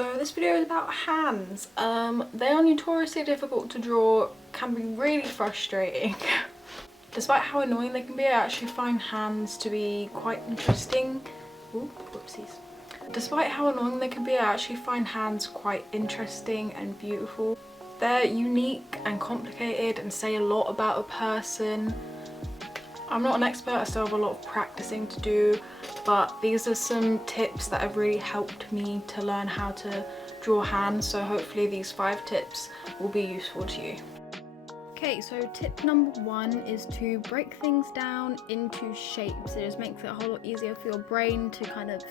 So this video is about hands. They are notoriously difficult to draw, can be really frustrating. Despite how annoying they can be, I actually find hands to be quite interesting. Ooh, whoopsies. Despite how annoying they can be, I actually find hands quite interesting and beautiful. They're unique and complicated and say a lot about a person. I'm not an expert, I still have a lot of practicing to do, but these are some tips that have really helped me to learn how to draw hands, so hopefully these 5 tips will be useful to you. Okay, so tip number 1 is to break things down into shapes. It just makes it a whole lot easier for your brain to kind of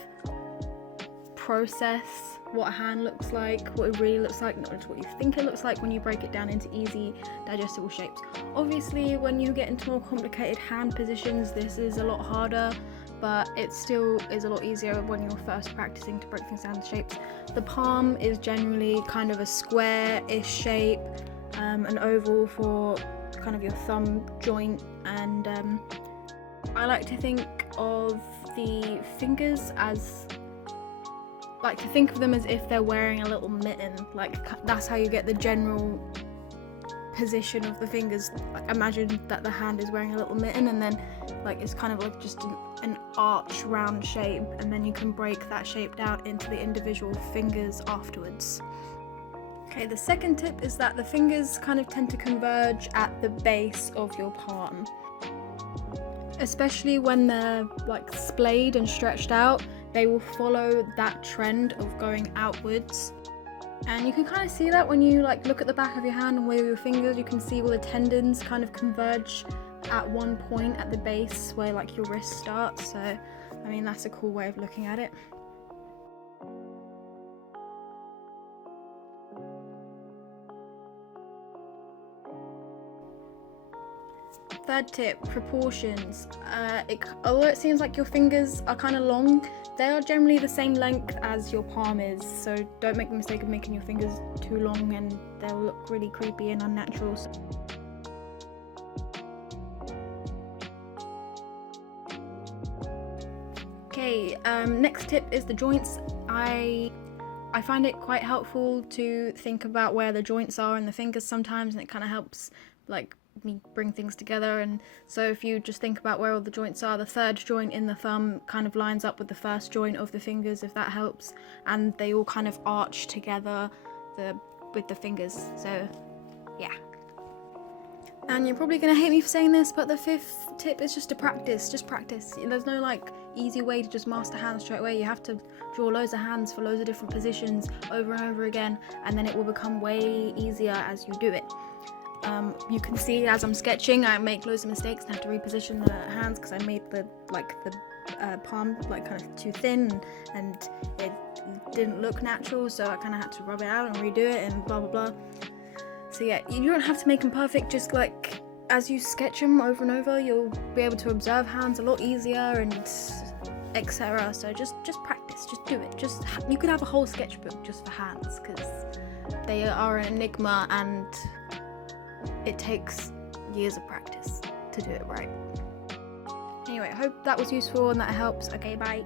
process what a hand looks like, what it really looks like, not just what you think it looks like when you break it down into easy digestible shapes. Obviously when you get into more complicated hand positions this is a lot harder, but it still is a lot easier when you're first practicing to break things down into shapes. The palm is generally kind of a square-ish shape, an oval for kind of your thumb joint, and I like to think of the fingers as think of them as if they're wearing a little mitten. Like that's how you get the general position of the fingers. Like imagine that the hand is wearing a little mitten, and then like it's kind of like just an arch round shape, and then you can break that shape down into the individual fingers afterwards. Okay, the second tip is that the fingers kind of tend to converge at the base of your palm, especially when they're like splayed and stretched out. They will follow that trend of going outwards, and you can kind of see that when you like look at the back of your hand and wave your fingers. You can see all the tendons kind of converge at one point at the base where like your wrist starts. So I mean that's a cool way of looking at it. Third tip, proportions. Although it seems like your fingers are kind of long, they are generally the same length as your palm is, so don't make the mistake of making your fingers too long and they'll look really creepy and unnatural. Okay, next tip is the joints. I find it quite helpful to think about where the joints are in the fingers sometimes, and it kind of helps like me bring things together. And so if you just think about where all the joints are, the third joint in the thumb kind of lines up with the first joint of the fingers, if that helps, and they all kind of arch together with the fingers. So yeah. And you're probably gonna hate me for saying this, but the 5th tip is just to practice. Just practice. There's no like easy way to just master hands straight away. You have to draw loads of hands for loads of different positions over and over again, and then it will become way easier as you do it. You can see as I'm sketching I make loads of mistakes and have to reposition the hands because I made the palm like kind of too thin and it didn't look natural, so I kind of had to rub it out and redo it and blah blah blah. So yeah, you don't have to make them perfect, just like as you sketch them over and over you'll be able to observe hands a lot easier and etc. So just practice, just do it. You could have a whole sketchbook just for hands because they are an enigma and it takes years of practice to do it right. Anyway, I hope that was useful and that helps. Okay, bye.